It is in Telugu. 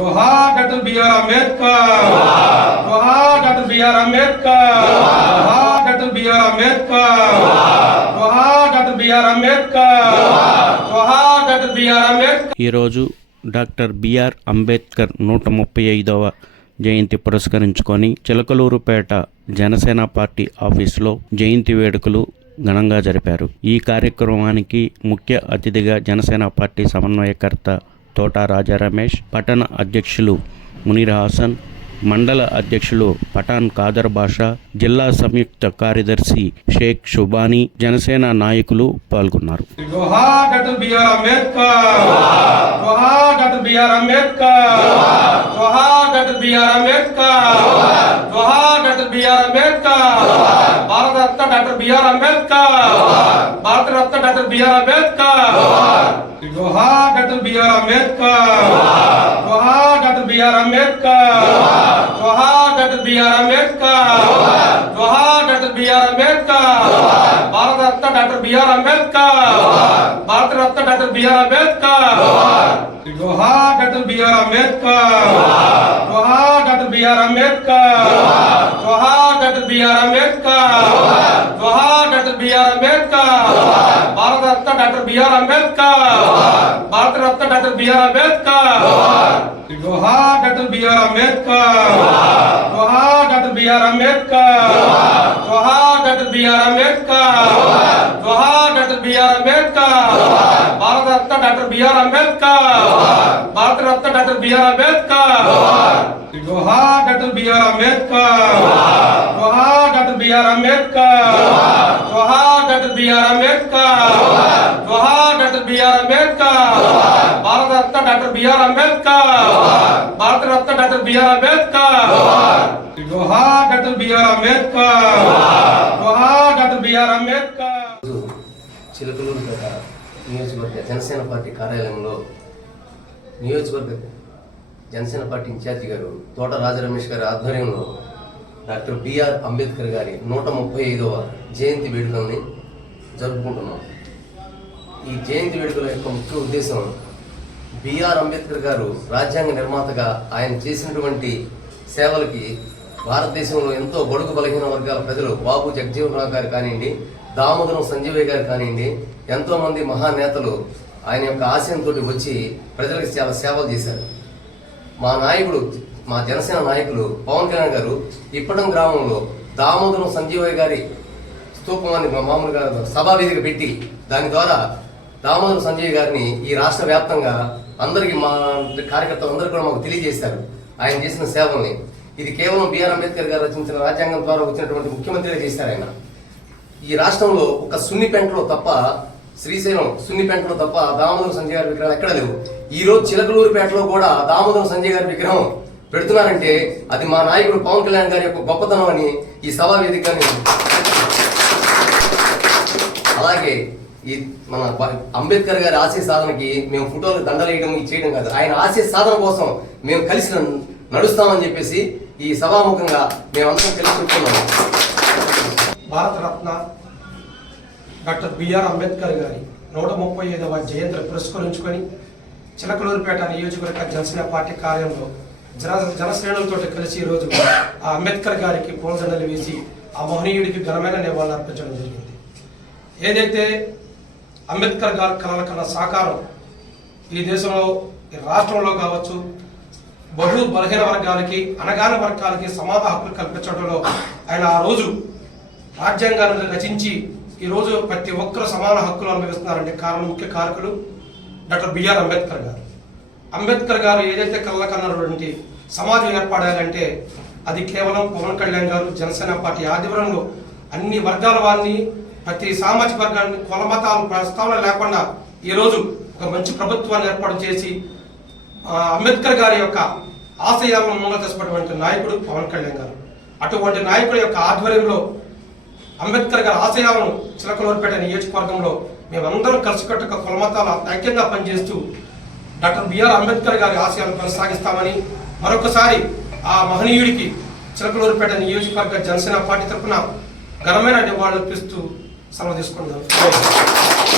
జోహార్ డాక్టర్ బిఆర్ అంబేద్కర్. జోహార్ డాక్టర్ బిఆర్ అంబేద్కర్. జోహార్ డాక్టర్ బిఆర్ అంబేద్కర్. జోహార్ డాక్టర్ బిఆర్ అంబేద్కర్. జోహార్ డాక్టర్ బిఆర్ అంబేద్కర్ ఈరోజు డాక్టర్ బిఆర్ అంబేద్కర్ నూట ముప్పై ఐదవ జయంతి పురస్కరించుకొని చిలకలూరుపేట జనసేన పార్టీ ఆఫీసులో జయంతి వేడుకలు ఘనంగా జరిపారు. ఈ కార్యక్రమానికి ముఖ్య అతిథిగా జనసేన పార్టీ సమన్వయకర్త తోట రాజా రమేష్ పట్టణ అధ్యక్షులు మునీర్ హాసన్ మండల అధ్యక్షులు పఠాన్ కాదర్ బాషా జిల్లా సంయుక్త కార్యదర్శి షేక్ షుబానీ జనసేన నాయకులు పాల్గొన్నారు. జోహార్ doctor Ambedkar. Doctor BR Ambedkar. జోహార్ doctor Ambedkar. Doctor BR Ambedkar. Bharat Ratna doctor B R Ambedkar Bharat Ratna doctor B R Ambedkar జోహార్ డాక్టర్ బిఆర్ అంబేద్కర్ జోహార్ డాక్టర్ బిఆర్ అంబేద్కర్ జోహార్ డాక్టర్ బిఆర్ అంబేద్కర్ జోహార్ doctor B R Ambedkar Bharat Ratna doctor B R Ambedkar Bharat Ratna doctor B R Ambedkar జోహార్ డాక్టర్ బిఆర్ అంబేద్కర్ జోహార్ డాక్టర్ బిఆర్ అంబేద్కర్ జోహార్ డాక్టర్ బిఆర్ అంబేద్కర్ జోహార్ doctor B R Ambedkar Bharat Ratna doctor B R Ambedkar Bharat Ratna doctor B R Ambedkar జోహార్ డాక్టర్ బిఆర్ అంబేద్కర్ జోహార్ డాక్టర్ బిఆర్ అంబేద్కర్ జోహార్ డాక్టర్ బిఆర్ అంబేద్కర్ జోహార్ doctor B R Ambedkar Bharat Ratna doctor B R Ambedkar Bharat Ratna doctor B R Ambedkar జోహార్ డాక్టర్ బిఆర్ అంబేద్కర్ జోహార్ డాక్టర్ బిఆర్ అంబేద్కర్ జోహార్ డాక్టర్ బిఆర్ అంబేద్కర్. జోహార్. Doctor BR Ambedkar. Bharat Ratna doctor B R Ambedkar. Bharat Ratna doctor BR Ambedkar. జోహార్. Doctor BR Ambedkar. జోహార్. Doctor BR Ambedkar. చిలకలూరుపేట నియోజకవర్గ జనసేన పార్టీ కార్యాలయంలో నియోజకవర్గ జనసేన పార్టీ ఇన్ఛార్జి గారు తోట రాజరమేష్ గారి ఆధ్వర్యంలో డాక్టర్ బిఆర్ అంబేద్కర్ గారి నూట ముప్పై ఐదవ జయంతి వేడుకల్ని జరుపుకుంటున్నాం. ఈ జయంతి వేడుకల యొక్క ముఖ్య ఉద్దేశం బిఆర్ అంబేద్కర్ గారు రాజ్యాంగ నిర్మాతగా ఆయన చేసినటువంటి సేవలకి భారతదేశంలో ఎంతో బడుగు బలహీన వర్గాల ప్రజలు బాబు జగజీవన్ రావు గారు కానివ్వండి దామోదరం సంజీవయ్య గారు కానివ్వండి ఎంతోమంది మహానేతలు ఆయన యొక్క ఆశయంతో వచ్చి ప్రజలకు చాలా సేవలు చేశారు. మా నాయకుడు మా జనసేన నాయకులు పవన్ కళ్యాణ్ గారు ఇప్పటం గ్రామంలో దామోదరం సంజీవయ్య గారి స్తూపం మా మామూలుగా సభా వేదిక పెట్టి దాని ద్వారా దామోదర సంజయ్ గారిని ఈ రాష్ట్ర వ్యాప్తంగా అందరికి మా కార్యకర్తలు అందరూ కూడా మాకు తెలియజేశారు. ఆయన చేసిన సేవల్ని. ఇది కేవలం బిఆర్ అంబేద్కర్ గారు రచించిన రాజ్యాంగం ద్వారా వచ్చినటువంటి ముఖ్యమంత్రిగా చేశారు ఆయన. ఈ రాష్ట్రంలో ఒక సున్నిపెంటలో తప్ప శ్రీశైలం సున్నిపెంటలో తప్ప దామోదరం సంజయ్ గారి విగ్రహాలు ఎక్కడ లేవు. ఈ రోజు చిలకలూరుపేటలో కూడా దామోదరం సంజయ్ గారి విగ్రహం పెడుతున్నారంటే అది మా నాయకుడు పవన్ కళ్యాణ్ గారి యొక్క గొప్పతనం అని ఈ సభా వేదికని అలాగే ఈ మన అంబేద్కర్ గారి ఆశయ సాధనకి మేము ఫోటోలు దండలేయడం ఇది చేయడం కాదు. ఆయన ఆశయ సాధన కోసం మేము కలిసి నడుస్తామని చెప్పేసి ఈ సభాముఖంగా మేమందరం కలిసి చెప్తున్నాము భారతరత్న డాక్టర్ బిఆర్ అంబేద్కర్ గారి నూట ముప్పై ఐదవ జయంతిని పురస్కరించుకొని చిలకలూరుపేట నియోజకవర్గ జనసేన పార్టీ కార్యంలో జన జనశ్రేణులతో కలిసి ఈరోజు ఆ అంబేద్కర్ గారికి పూలదండలు వేసి ఆ మహనీయుడికి ఘనమైన నివాళులు అర్పించడం జరిగింది. ఏదైతే అంబేద్కర్ గారి కళల కన్నా సాకారం ఈ దేశంలో ఈ రాష్ట్రంలో కావచ్చు బహు బలహీన వర్గాలకి అనగాన వర్గాలకి సమాన హక్కులు కల్పించడంలో ఆయన ఆ రోజు రాజ్యాంగాన్ని రచించి ఈరోజు ప్రతి ఒక్కరు సమాన హక్కులు అనుభవిస్తున్నారంటే కారణం ముఖ్య కారకులు డాక్టర్ బిఆర్ అంబేద్కర్ గారు. అంబేద్కర్ గారు ఏదైతే కళ్ళకన్నటువంటి సమాజం ఏర్పడాలంటే అది కేవలం పవన్ కళ్యాణ్ గారు జనసేన పార్టీ ఆధ్వర్యంలో అన్ని వర్గాల వారిని ప్రతి సామాజిక వర్గాన్ని కుల మతాల ప్రస్తావన లేకుండా ఈ రోజు ఒక మంచి ప్రభుత్వాన్ని ఏర్పాటు చేసి అంబేద్కర్ గారి యొక్క ఆశయాలను ముందు తీసుకున్నటువంటి నాయకుడు పవన్ కళ్యాణ్ గారు. అటువంటి నాయకుడి యొక్క ఆధ్వర్యంలో అంబేద్కర్ గారి ఆశయాలను చిలకలూరుపేట నియోజకవర్గంలో మేమందరం కలిసికట్టుగా కులమతాల ఐక్యంగా పనిచేస్తూ డాక్టర్ బిఆర్ అంబేద్కర్ గారి ఆశయాలను కొనసాగిస్తామని మరొకసారి ఆ మహనీయుడికి చిలకలూరుపేట నియోజకవర్గ జనసేన పార్టీ తరఫున ఘనమైన నివాళులు ఇస్తూ సెలవు తీసుకుంటున్నాను